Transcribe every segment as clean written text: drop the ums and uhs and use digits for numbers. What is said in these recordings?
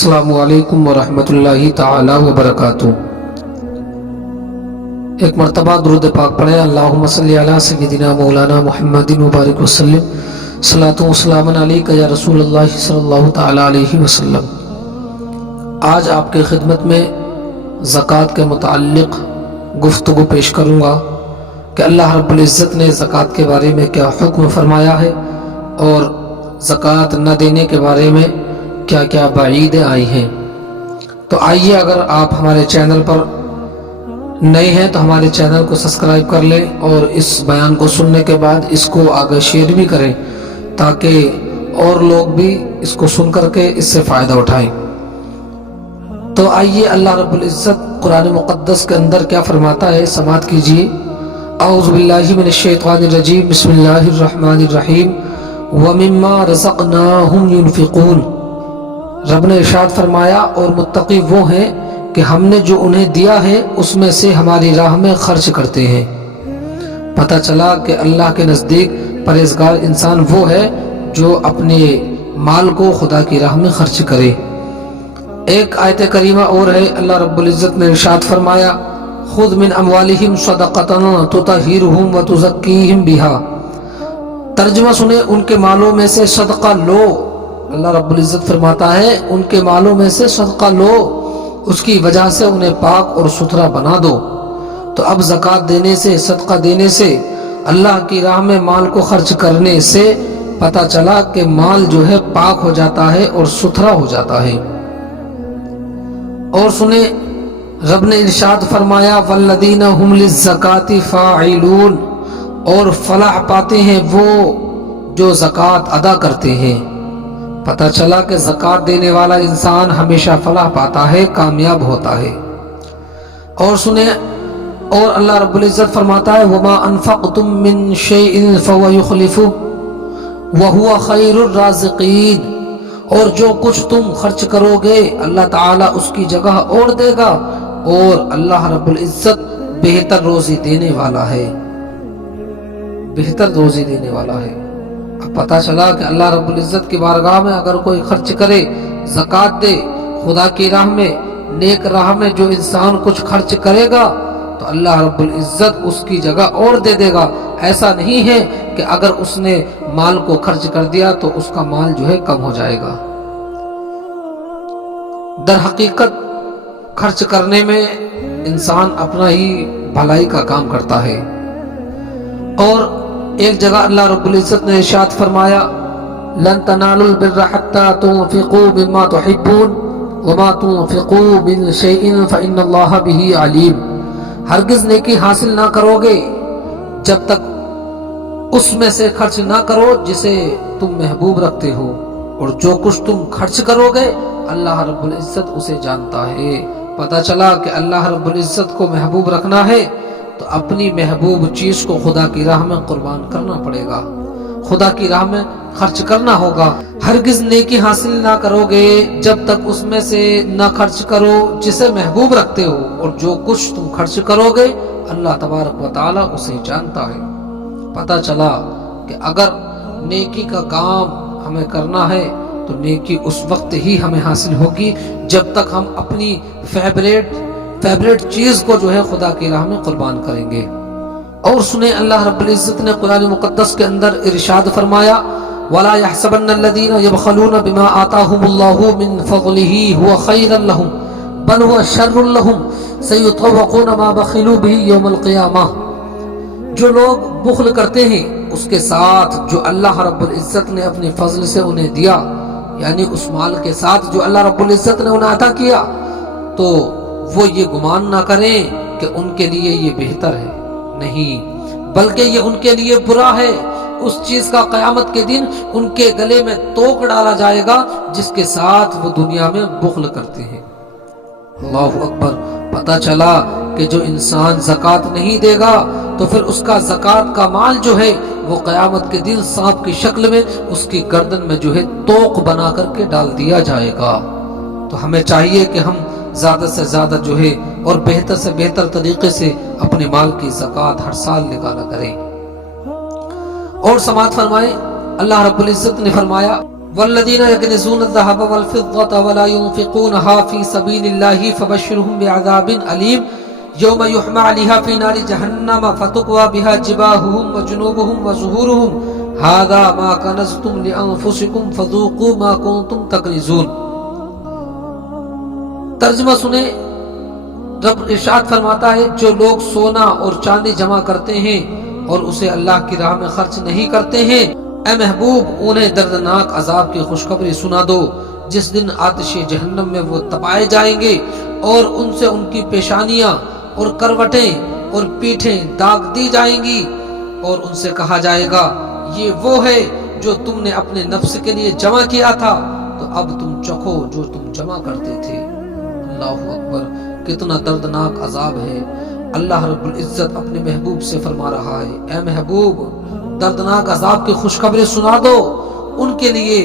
السلام علیکم ورحمۃ اللہ تعالی وبرکاتہ۔ ایک مرتبہ درود پاک پڑھیں۔ اللہم صلی علی سیدنا مولانا محمد مبارک وسلم، صلاۃ و سلام علیک یا رسول اللہ صلی اللہ تعالی علیہ وسلم۔ آج آپ کی خدمت میں زکوٰۃ کے متعلق گفتگو پیش کروں گا کہ اللہ رب العزت نے زکوٰۃ کے بارے میں کیا حکم فرمایا ہے اور زکوٰۃ نہ دینے کے بارے میں کیا کیا وعیدیں آئی ہیں۔ تو آئیے، اگر آپ ہمارے چینل پر نئے ہیں تو ہمارے چینل کو سبسکرائب کر لیں اور اس بیان کو سننے کے بعد اس کو آگے شیئر بھی کریں تاکہ اور لوگ بھی اس کو سن کر کے اس سے فائدہ اٹھائیں۔ تو آئیے، اللہ رب العزت قرآن مقدس کے اندر کیا فرماتا ہے، سماعت کیجیے۔ اعوذ باللہ من الشیطان الرجیم، بسم اللہ الرحمن الرحیم، وَمِمَّا رَزَقْنَاهُمْ يُنْفِقُونَ۔ رب نے ارشاد فرمایا، اور متقی وہ ہیں کہ ہم نے جو انہیں دیا ہے اس میں سے ہماری راہ میں خرچ کرتے ہیں۔ پتہ چلا کہ اللہ کے نزدیک پرہیزگار انسان وہ ہے جو اپنے مال کو خدا کی راہ میں خرچ کرے۔ ایک آیت کریمہ اور ہے، اللہ رب العزت نے ارشاد فرمایا، خذ من اموالہم صدقۃ تطہرہم وتزکیہم بہا۔ ترجمہ سنیں، ان کے مالوں میں سے صدقہ لو۔ اللہ رب العزت فرماتا ہے ان کے مالوں میں سے صدقہ لو، اس کی وجہ سے انہیں پاک اور ستھرا بنا دو۔ تو اب زکوٰۃ دینے سے، صدقہ دینے سے، اللہ کی راہ میں مال کو خرچ کرنے سے پتہ چلا کہ مال جو ہے پاک ہو جاتا ہے اور ستھرا ہو جاتا ہے۔ اور سنیں، رب نے ارشاد فرمایا، والذین هم للزکاۃ فاعلون، اور فلاح پاتے ہیں وہ جو زکوٰۃ ادا کرتے ہیں۔ پتہ چلا کہ زکوٰۃ دینے والا انسان ہمیشہ فلاح پاتا ہے، کامیاب ہوتا ہے۔ اور سنیں، اور اللہ رب العزت فرماتا ہے، وما انفقتم من شیء فهو یخلفہ وہو خیر الرازقین۔ اور جو کچھ تم خرچ کرو گے اللہ تعالیٰ اس کی جگہ اور دے گا، اور اللہ رب العزت بہتر روزی دینے والا ہے، بہتر روزی دینے والا ہے۔ اب پتہ چلا کہ اللہ رب العزت کی بارگاہ میں اگر کوئی خرچ کرے، زکوٰۃ دے، خدا کی راہ میں، نیک راہ میں جو انسان کچھ خرچ کرے گا تو اللہ رب العزت اس کی جگہ اور دے دے گا۔ ایسا نہیں ہے کہ اگر اس نے مال کو خرچ کر دیا تو اس کا مال جو ہے کم ہو جائے گا۔ در حقیقت خرچ کرنے میں انسان اپنا ہی بھلائی کا کام کرتا ہے۔ اور ایک جگہ اللہ رب العزت نے ارشاد فرمایا، لن تنالوا البر حتى تنفقوا مما تحبون وما تنفقوا من شيء فإن الله به عليم۔ ہرگز نیکی حاصل نہ کرو گے جب تک اس میں سے خرچ نہ کرو جسے تم محبوب رکھتے ہو، اور جو کچھ تم خرچ کرو گے اللہ رب العزت اسے جانتا ہے۔ پتہ چلا کہ اللہ رب العزت کو محبوب رکھنا ہے تو اپنی محبوب چیز کو خدا کی راہ میں قربان کرنا پڑے گا، خدا کی راہ میں خرچ کرنا ہوگا۔ ہرگز نیکی حاصل نہ کرو گے جب تک اس میں سے نہ خرچ کرو جسے محبوب رکھتے ہو، اور جو کچھ تم خرچ کرو گے اللہ تبارک و تعالیٰ اسے جانتا ہے۔ پتہ چلا کہ اگر نیکی کا کام ہمیں کرنا ہے تو نیکی اس وقت ہی ہمیں حاصل ہوگی جب تک ہم اپنی فیوریٹ چیز کو جو ہے خدا کی راہ میں قربان کریں گے۔ اور سنیں، اللہ رب العزت نے قرآن مقدس کے اندر ارشاد فرمایا، وَلَا يَحْسَبَنَّ الَّذِينَ يَبْخَلُونَ بِمَا آتَاهُمُ اللَّهُ مِنْ فَضْلِهِ هُوَ خَيْرًا لَهُمْ بَلْ هُوَ شَرٌّ لَهُمْ سَيُطَوَّقُونَ مَا بَخِلُوا بِهِ يَوْمَ الْقِيَامَةِ۔ جو لوگ بخل کرتے ہیں اس کے ساتھ جو اللہ رب العزت نے اپنے فضل سے انہیں دیا، یعنی اس مال کے ساتھ جو اللہ رب العزت نے انہیں عطا کیا، تو وہ یہ گمان نہ کریں کہ ان کے لیے یہ بہتر ہے، نہیں، بلکہ یہ ان کے لیے برا ہے۔ اس چیز کا قیامت کے دن ان کے گلے میں توق ڈالا جائے گا جس کے ساتھ وہ دنیا میں بخل کرتے ہیں۔ اللہ اکبر۔ پتہ چلا کہ جو انسان زکوٰۃ نہیں دے گا تو پھر اس کا زکوٰۃ کا مال جو ہے وہ قیامت کے دن سانپ کی شکل میں اس کی گردن میں جو ہے توق بنا کر کے ڈال دیا جائے گا۔ تو ہمیں چاہیے کہ ہم زیادہ سے زیادہ جو ہے اور بہتر سے بہتر طریقے سے اپنے مال کی زکوٰۃ ہر سال نکالا کریں۔ اور سماعت فرمائیں، اللہ رب العزت نے فرمایا، والذین یکنزون الذهب والفضة ولا ينفقونها في سبيل الله فبشرهم بعذاب علیم یوم یحمى علیہا فی نار جہنم فتقوی بها جباہهم وجنوبهم وظہورهم هذا ما کنزتم لانفسکم فذوقوا ما کنتم تکنزون۔ ترجمہ سنیں، رب ارشاد فرماتا ہے جو لوگ سونا اور چاندی جمع کرتے ہیں اور اسے اللہ کی راہ میں خرچ نہیں کرتے ہیں، اے محبوب انہیں دردناک عذاب کی خوشخبری سنا دو جس دن آتش جہنم میں وہ تپائے جائیں گے اور ان سے ان کی پیشانیاں اور کروٹیں اور پیٹھیں داغ دی جائیں گی اور ان سے کہا جائے گا یہ وہ ہے جو تم نے اپنے نفس کے لیے جمع کیا تھا، تو اب تم چکھو جو تم جمع کرتے تھے۔ اللہ اکبر، کتنا دردناک عذاب ہے۔ اللہ رب العزت اپنے محبوب سے فرما رہا ہے اے محبوب دردناک عذاب کی خوشخبری سنا دو ان کے لیے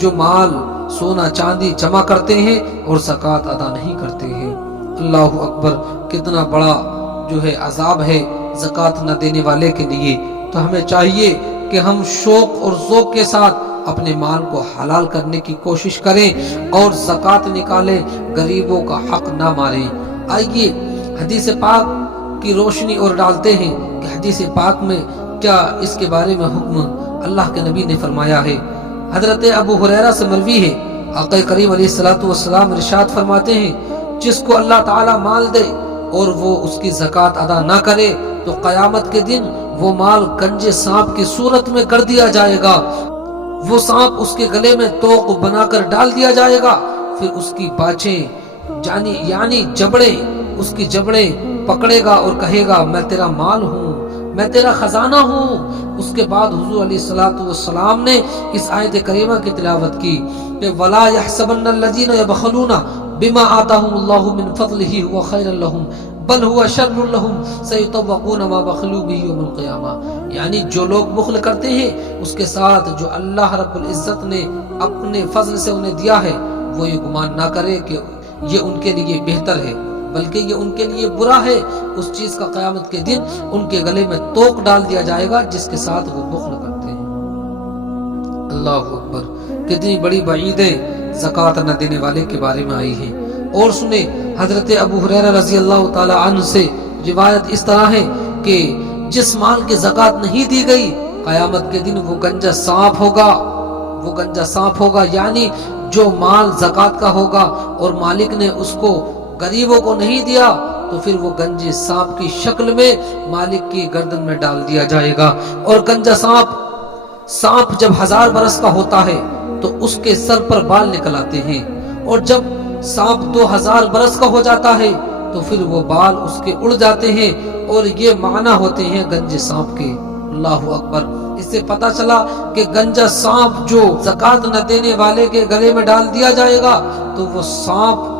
جو مال سونا چاندی جمع کرتے ہیں اور زکوٰۃ ادا نہیں کرتے ہیں۔ اللہ اکبر، کتنا بڑا جو ہے عذاب ہے زکوٰۃ نہ دینے والے کے لیے۔ تو ہمیں چاہیے کہ ہم شوق اور ذوق کے ساتھ اپنے مال کو حلال کرنے کی کوشش کریں اور زکوٰۃ نکالیں، غریبوں کا حق نہ ماریں۔ آئیے حدیث پاک کی روشنی اور ڈالتے ہیں کہ حدیث پاک میں کیا اس کے بارے میں حکم اللہ کے نبی نے فرمایا ہے۔ حضرت ابو ہریرہ سے مروی ہے، آقا کریم علیہ الصلوۃ والسلام ارشاد فرماتے ہیں جس کو اللہ تعالی مال دے اور وہ اس کی زکوٰۃ ادا نہ کرے تو قیامت کے دن وہ مال گنجے سانپ کی صورت میں کر دیا جائے گا، وہ سانپ اس کے گلے میں توق بنا کر ڈال دیا جائے گا، پھر اس کی باچیں یعنی جبڑیں، اس کی جبڑیں پکڑے گا اور کہے گا میں تیرا مال ہوں، میں تیرا خزانہ ہوں۔ اس کے بعد حضور علیہ الصلوۃ والسلام نے اس آیت کریمہ کی تلاوت کی کہ وَلَا يَحْسَبَنَّ الَّذِينَ يَبْخَلُونَ بِمَا آتَاهُمُ اللَّهُ مِنْ فَضْلِهِ هُوَ خَيْرٌ لَهُمْ بَلْ هُوَ شَرٌّ لَهُمْ سَيُطَوَّقُونَ مَا بَخِلُوا بِهِ يَوْمَ الْقِيَامَةِ، یعنی جو لوگ بخل کرتے ہیں اس کے ساتھ جو اللہ رب العزت نے اپنے فضل سے انہیں دیا ہے وہ یہ گمان نہ کرے کہ یہ ان کے لیے بہتر ہے، بلکہ یہ ان کے لیے برا ہے۔ اس چیز کا قیامت کے دن ان کے گلے میں توق ڈال دیا جائے گا جس کے ساتھ وہ بخل کرتے ہیں۔ اللہ اکبر، کتنی بڑی وعیدیں زکوٰۃ نہ دینے والے کے بارے میں آئی ہیں۔ اور سنیں، حضرت ابو ہریرہ رضی اللہ تعالی عنہ سے روایت اس طرح ہے کہ جس مال کی زکوٰۃ نہیں دی گئی قیامت کے دن وہ گنجا سانپ ہوگا، وہ گنجا سانپ ہوگا، یعنی جو مال زکوٰۃ کا ہوگا اور مالک نے اس کو غریبوں کو نہیں دیا تو پھر وہ گنجے سانپ کی شکل میں مالک کی گردن میں ڈال دیا جائے گا۔ اور گنجا سانپ جب 1000 برس کا ہوتا ہے تو اس کے سر پر بال نکل آتے ہیں، اور جب سانپ 2000 برس کا ہو جاتا ہے تو پھر وہ بال اس کے اڑ جاتے ہیں، اور یہ معنی ہوتے ہیں گنجے سانپ کے۔ اللہ اکبر، اس سے پتا چلا کہ گنجا سانپ جو زکوٰۃ نہ دینے والے کے گلے میں ڈال دیا جائے گا تو وہ سانپ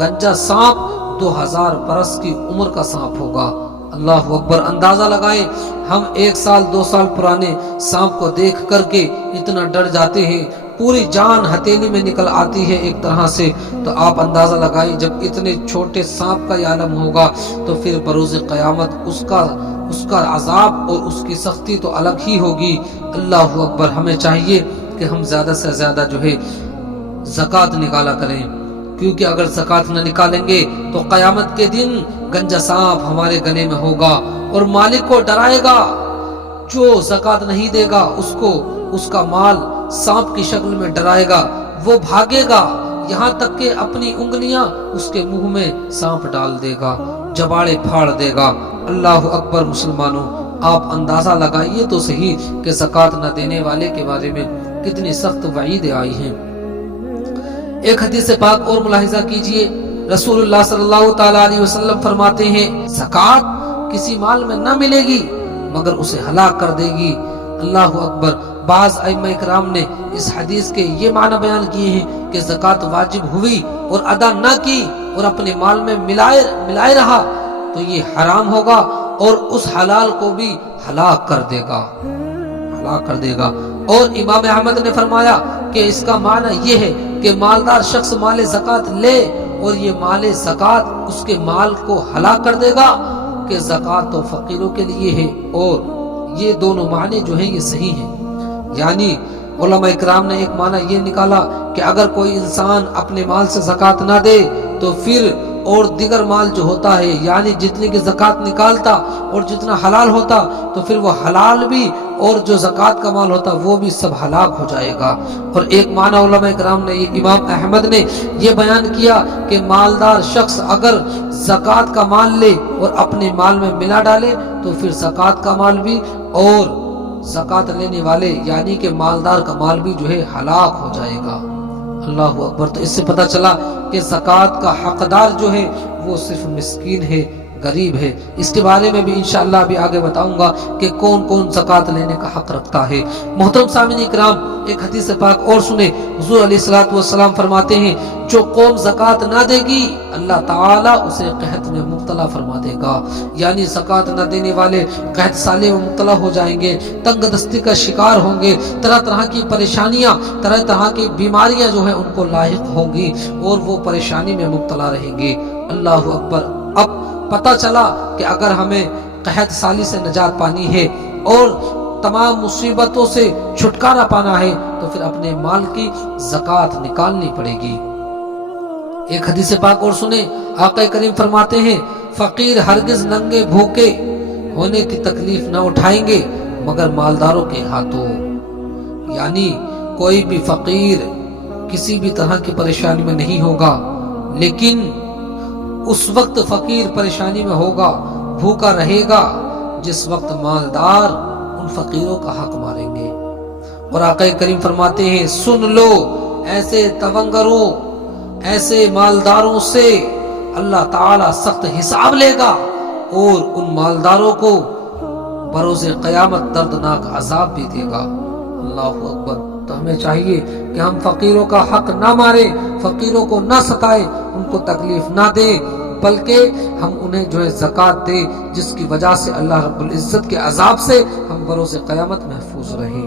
گنجا سانپ 2000 برس کی عمر کا سانپ ہوگا۔ اللہ اکبر، اندازہ لگائیں، ہم 1 سال 2 سال پرانے سانپ کو دیکھ کر کے اتنا ڈر جاتے ہیں، پوری جان ہتھیلی میں نکل آتی ہے ایک طرح سے، تو آپ اندازہ لگائیں جب اتنے چھوٹے سانپ کا یہ عالم ہوگا تو پھر بروز قیامت اس کا عذاب اور اس کی سختی تو الگ ہی ہوگی۔ اللہ اکبر، ہمیں چاہیے کہ ہم زیادہ سے زیادہ جو ہے زکوٰۃ نکالا کریں، کیونکہ اگر زکوٰۃ نہ نکالیں گے تو قیامت کے دن گنجا سانپ ہمارے گلے میں ہوگا اور مالک کو ڈرائے گا، جو زکوٰۃ نہیں دے گا اس کا مال سانپ کی شکل میں ڈرائے گا، وہ بھاگے گا یہاں تک کہ اپنی انگلیاں اس کے منہ میں سانپ ڈال دے گا، جباڑے پھاڑ دے گا۔ اللہ اکبر، مسلمانوں آپ اندازہ لگائیے تو صحیح کہ زکوٰۃ نہ دینے والے کے بارے میں کتنی سخت وعیدیں آئی ہیں۔ ایک حدیث پاک اور ملاحظہ کیجئے، رسول اللہ صلی اللہ تعالی علیہ وسلم فرماتے ہیں زکوٰۃ کسی مال میں نہ ملے گی مگر اسے ہلاک کر دے گی۔ اللہ اکبر، بعض ائمہ اکرام نے اس حدیث کے یہ معنی بیان کیے ہیں کہ زکوٰۃ واجب ہوئی اور ادا نہ کی اور اپنے مال میں ملائے رہا تو یہ حرام ہوگا اور اس حلال کو بھی ہلاک کر دے گا۔ اور امام احمد نے فرمایا کہ اس کا معنی یہ ہے کہ مالدار شخص مال زکوٰۃ لے اور یہ مال زکوٰۃ اس کے مال کو ہلاک کر دے گا کہ زکوٰۃ تو فقیروں کے لیے ہے، اور یہ دونوں معنی جو ہیں یہ صحیح ہیں، یعنی علماء اکرام نے ایک معنی یہ نکالا کہ اگر کوئی انسان اپنے مال سے زکوٰۃ نہ دے تو پھر اور دیگر مال جو ہوتا ہے یعنی جتنے کی زکوٰۃ نکالتا اور جتنا حلال ہوتا تو پھر وہ حلال بھی اور جو زکوٰۃ کا مال ہوتا وہ بھی سب ہلاک ہو جائے گا۔ اور ایک معنی علماء کرام نے، امام احمد نے یہ بیان کیا کہ مالدار شخص اگر زکوٰۃ کا مال لے اور اپنے مال میں ملا ڈالے تو پھر زکوٰۃ کا مال بھی اور زکوٰۃ لینے والے یعنی کہ مالدار کا مال بھی جو ہے ہلاک ہو جائے گا۔ اللہ اکبر۔ تو اس سے پتہ چلا کہ زکوٰۃ کا حقدار جو ہے وہ صرف مسکین ہے، غریب ہے۔ اس کے بارے میں بھی انشاءاللہ ابھی آگے بتاؤں گا کہ کون کون زکوٰۃ لینے کا حق رکھتا ہے۔ محترم سامعین کرام، ایک حدیث پاک اور سنیں۔ حضور علیہ الصلوۃ والسلام فرماتے ہیں جو قوم زکوٰۃ نہ دے گی اللہ تعالیٰ اسے قحط میں مبتلا فرما دے گا، یعنی زکوٰۃ نہ دینے والے قحط سالی میں مبتلا ہو جائیں گے، تنگ دستی کا شکار ہوں گے، طرح طرح کی پریشانیاں، طرح طرح کی بیماریاں جو ہیں ان کو لاحق ہوں گی اور وہ پریشانی میں مبتلا رہیں گے۔ اللہ اکبر۔ اب پتہ چلا کہ اگر ہمیں قحط سالی سے نجات پانی ہے اور تمام مصیبتوں سے چھٹکارا پانا ہے تو پھر اپنے مال کی زکوٰۃ نکالنی پڑے گی۔ ایک حدیث پاک اور سنیں، آقا کریم فرماتے ہیں فقیر ہرگز ننگے بھوکے ہونے کی تکلیف نہ اٹھائیں گے مگر مالداروں کے ہاتھوں، یعنی کوئی بھی فقیر کسی بھی طرح کی پریشانی میں نہیں ہوگا، لیکن اس وقت فقیر پریشانی میں ہوگا، بھوکا رہے گا جس وقت مالدار ان فقیروں کا حق ماریں گے۔ اور آقا کریم فرماتے ہیں سن لو ایسے تونگروں، ایسے مالداروں سے اللہ تعالیٰ سخت حساب لے گا اور ان مالداروں کو بروز قیامت دردناک عذاب بھی دے گا۔ اللہ اکبر۔ تو ہمیں چاہیے کہ ہم فقیروں کا حق نہ ماریں، فقیروں کو نہ ستائیں، ان کو تکلیف نہ دیں، بلکہ ہم انہیں جو ہے زکوٰۃ دیں جس کی وجہ سے اللہ رب العزت کے عذاب سے ہم بروز قیامت محفوظ رہیں۔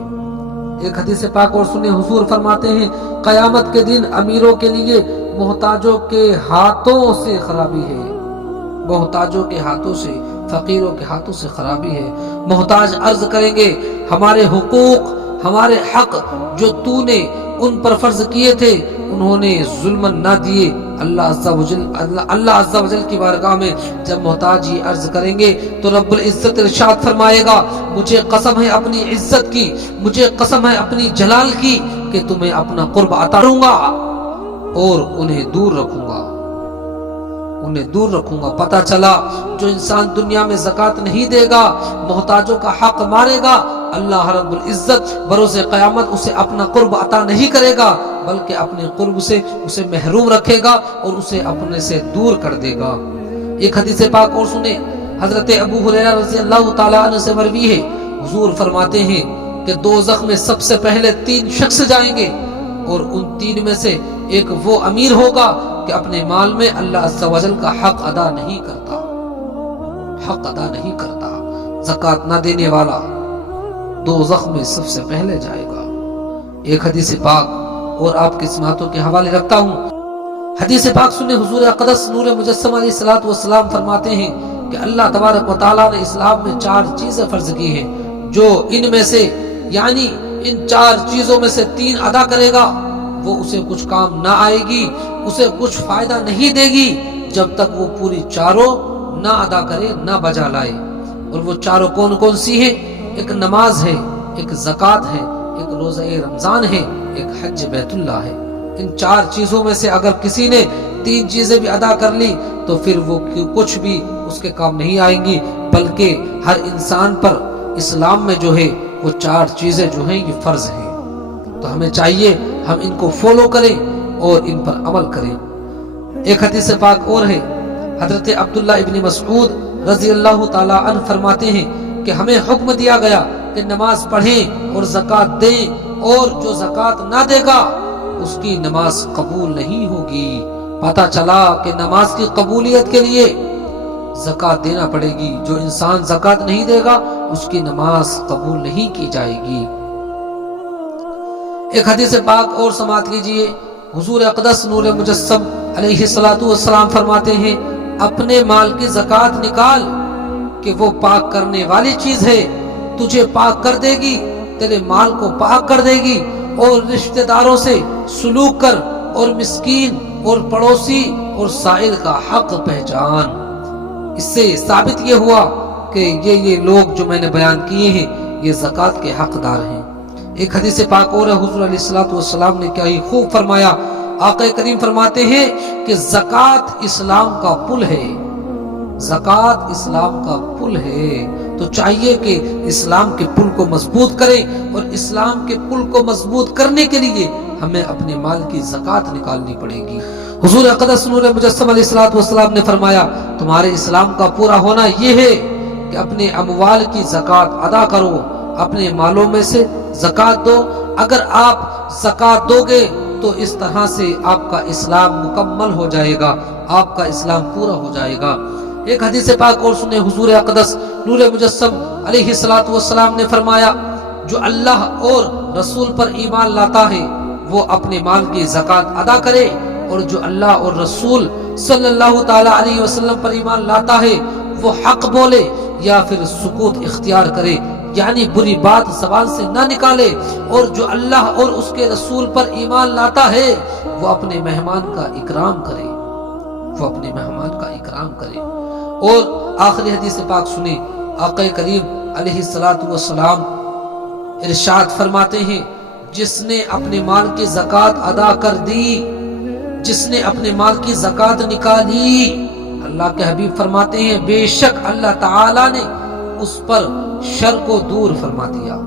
ایک حدیث پاک اور سنیں، حضور فرماتے ہیں قیامت کے دن امیروں کے لیے محتاجوں کے ہاتھوں سے خرابی ہے، محتاجوں کے ہاتھوں سے، فقیروں کے ہاتھوں سے خرابی ہے۔ محتاج عرض کریں گے ہمارے حقوق، ہمارے حق جو تو نے ان پر فرض کیے تھے انہوں نے ظلم نہ دیے۔ اللہ عز و جل کی بارگاہ میں جب محتاج یہ عرض کریں گے تو رب العزت ارشاد فرمائے گا مجھے قسم ہے اپنی عزت کی، مجھے قسم ہے اپنی جلال کی کہ تمہیں اپنا قرب عطا کروں گا اور انہیں دور رکھوں گا، انہیں دور رکھوں گا۔ پتہ چلا جو انسان دنیا میں زکوٰۃ نہیں دے گا، محتاجوں کا حق مارے گا، اللہ رب العزت بروز قیامت اسے اپنا قرب عطا نہیں کرے گا بلکہ اپنے قرب سے اسے محروم رکھے گا اور اسے اپنے سے دور کر دے گا۔ ایک حدیث پاک اور سنیں، حضرت ابو ہریرہ رضی اللہ تعالیٰ عنہ سے مروی ہے، حضور فرماتے ہیں کہ دوزخ میں سب سے پہلے 3 شخص جائیں گے اور ان 3 میں سے ایک وہ امیر ہوگا کہ اپنے مال میں اللہ عز و جل کا حق ادا نہیں کرتا، حق ادا نہیں کرتا، زکوٰۃ نہ دینے والا دوزخ میں سب سے پہلے جائے گا۔ ایک حدیث پاک اور آپ کی سماعتوں کے حوالے رکھتا ہوں، حدیث پاک سنیں، حضور اقدس نور مجسم علیہ الصلوۃ والسلام فرماتے ہیں کہ اللہ تبارک و تعالیٰ نے اسلام میں 4 چیزیں فرض کی ہیں، جو ان میں سے یعنی ان 4 چیزوں میں سے 3 ادا کرے گا وہ اسے کچھ کام نہ آئے گی، اسے کچھ فائدہ نہیں دے گی جب تک وہ پوری 4 نہ ادا کرے، نہ بجا لائے۔ اور وہ 4 کون کون سی ہیں؟ ایک نماز ہے، ایک زکوٰۃ ہے، ایک روزہ رمضان ہے، ایک حج بیت اللہ ہے۔ ان 4 چیزوں میں سے اگر کسی نے 3 چیزیں بھی ادا کر لی تو پھر وہ کچھ بھی اس کے کام نہیں آئیں گی، بلکہ ہر انسان پر اسلام میں جو ہے وہ 4 چیزیں جو ہیں یہ فرض ہیں۔ تو ہمیں چاہیے ہم ان کو فالو کریں اور ان پر عمل کریں۔ ایک حدیث پاک اور ہے، حضرت عبداللہ ابن مسعود رضی اللہ تعالیٰ عنہ فرماتے ہیں کہ ہمیں حکم دیا گیا کہ نماز پڑھیں اور زکوٰۃ دیں، اور جو زکوٰۃ نہ دے گا اس کی نماز قبول نہیں ہوگی۔ پتہ چلا کہ نماز کی قبولیت کے لیے زکوٰۃ دینا پڑے گی، جو انسان زکوٰۃ نہیں دے گا اس کی نماز قبول نہیں کی جائے گی۔ ایک حدیث پاک اور سماعت کیجئے، حضور اقدس نور مجسم علیہ الصلوۃ والسلام فرماتے ہیں اپنے مال کی زکوٰۃ نکال کہ وہ پاک کرنے والی چیز ہے، تجھے پاک کر دے گی، تیرے مال کو پاک کر دے گی، اور رشتہ داروں سے سلوک کر اور مسکین اور پڑوسی اور سائل کا حق پہچان۔ اس سے ثابت یہ ہوا کہ یہ لوگ جو میں نے بیان کیے ہیں یہ زکوٰۃ کے حقدار ہیں۔ ایک حدیث پاک اور حضور علیہ الصلوۃ والسلام نے کیا ہی خوب فرمایا۔ آقا کریم فرماتے ہیں کہ زکوٰۃ اسلام کا پل ہے، زکوٰۃ اسلام کا پل ہے۔ تو چاہیے کہ اسلام کے پل کو مضبوط کریں، اور اسلام کے پل کو مضبوط کرنے کے لیے ہمیں اپنے مال کی زکوٰۃ نکالنی پڑے گی۔ حضور اقدس نور مجسم علیہ الصلوۃ والسلام نے فرمایا تمہارے اسلام کا پورا ہونا یہ ہے کہ اپنے اموال کی زکوٰۃ ادا کرو، اپنے مالوں میں سے زکوٰۃ دو۔ اگر آپ زکوٰۃ دو گے تو اس طرح سے آپ کا اسلام مکمل ہو جائے گا، آپ کا اسلام پورا ہو جائے گا۔ ایک حدیث پاک اور سنے، حضور اقدس نور مجسم علیہ الصلوۃ والسلام نے فرمایا جو اللہ اور رسول پر ایمان لاتا ہے وہ اپنے مال کی زکوٰۃ ادا کرے، اور جو اللہ اور رسول صلی اللہ تعالی علیہ وسلم پر ایمان لاتا ہے وہ حق بولے یا پھر سکوت اختیار کرے، یعنی بری بات زبان سے نہ نکالے، اور جو اللہ اور اس کے رسول پر ایمان لاتا ہے وہ اپنے مہمان کا اکرام کرے، وہ اپنے مہمان کا اکرام کرے۔ اور آخری حدیث پاک سنیں، آقا کریم علیہ الصلوۃ والسلام ارشاد فرماتے ہیں جس نے اپنے مال کی زکوٰۃ ادا کر دی، جس نے اپنے مال کی زکوٰۃ نکالی، اللہ کے حبیب فرماتے ہیں بے شک اللہ تعالی نے اس پر شر کو دور فرما دیا،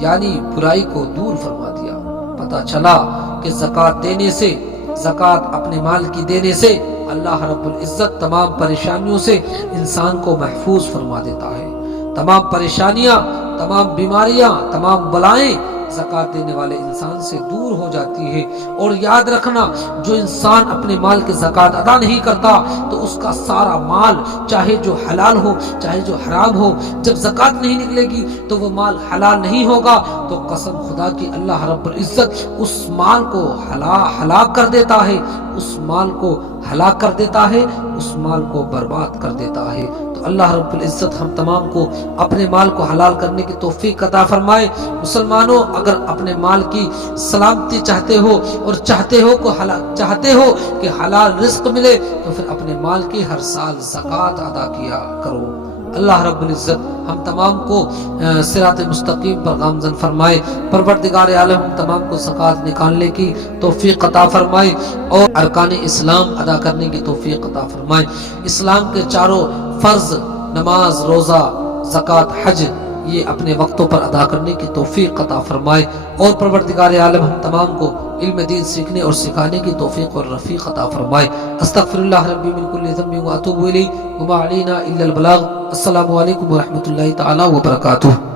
یعنی برائی کو دور فرما دیا۔ پتہ چلا کہ زکوٰۃ دینے سے، زکوٰۃ اپنے مال کی دینے سے اللہ رب العزت تمام پریشانیوں سے انسان کو محفوظ فرما دیتا ہے۔ تمام پریشانیاں، تمام بیماریاں، تمام بلائیں زکوٰۃ دینے والے انسان سے دور ہو جاتی ہے۔ اور یاد رکھنا جو انسان اپنے مال کی زکوٰۃ ادا نہیں کرتا تو اس کا سارا مال چاہے جو حلال ہو چاہے جو حرام ہو، جب زکوٰۃ نہیں نکلے گی تو وہ مال حلال نہیں ہوگا، تو قسم خدا کی اللہ رب العزت اس مال کو ہلاک کر دیتا ہے، اس مال کو ہلاک کر دیتا ہے، اس مال کو برباد کر دیتا ہے۔ تو اللہ رب العزت ہم تمام کو اپنے مال کو حلال کرنے کی توفیق عطا فرمائے۔ مسلمانوں اگر اپنے مال کی سلامتی چاہتے ہو اور چاہتے ہو کہ حلال رزق ملے تو پھر اپنے مال کی ہر سال زکوٰۃ ادا کیا کرو۔ اللہ رب العزت ہم تمام کو صراط مستقیم پر گامزن فرمائے۔ پروردگار عالم ہم تمام کو زکوٰۃ نکالنے کی توفیق عطا فرمائے اور ارکان اسلام ادا کرنے کی توفیق عطا فرمائے۔ اسلام کے چاروں فرض نماز، روزہ، زکوٰۃ، حج یہ اپنے وقتوں پر ادا کرنے کی توفیق عطا فرمائے، اور پروردگار عالم ہم تمام کو علم دین سیکھنے اور سکھانے کی توفیق اور رفیق عطا فرمائے۔ استغفر اللہ ربی من کل ذنب واتوب الیہ وما علینا الا البلاغ۔ السلام علیکم ورحمۃ اللہ تعالی وبرکاتہ۔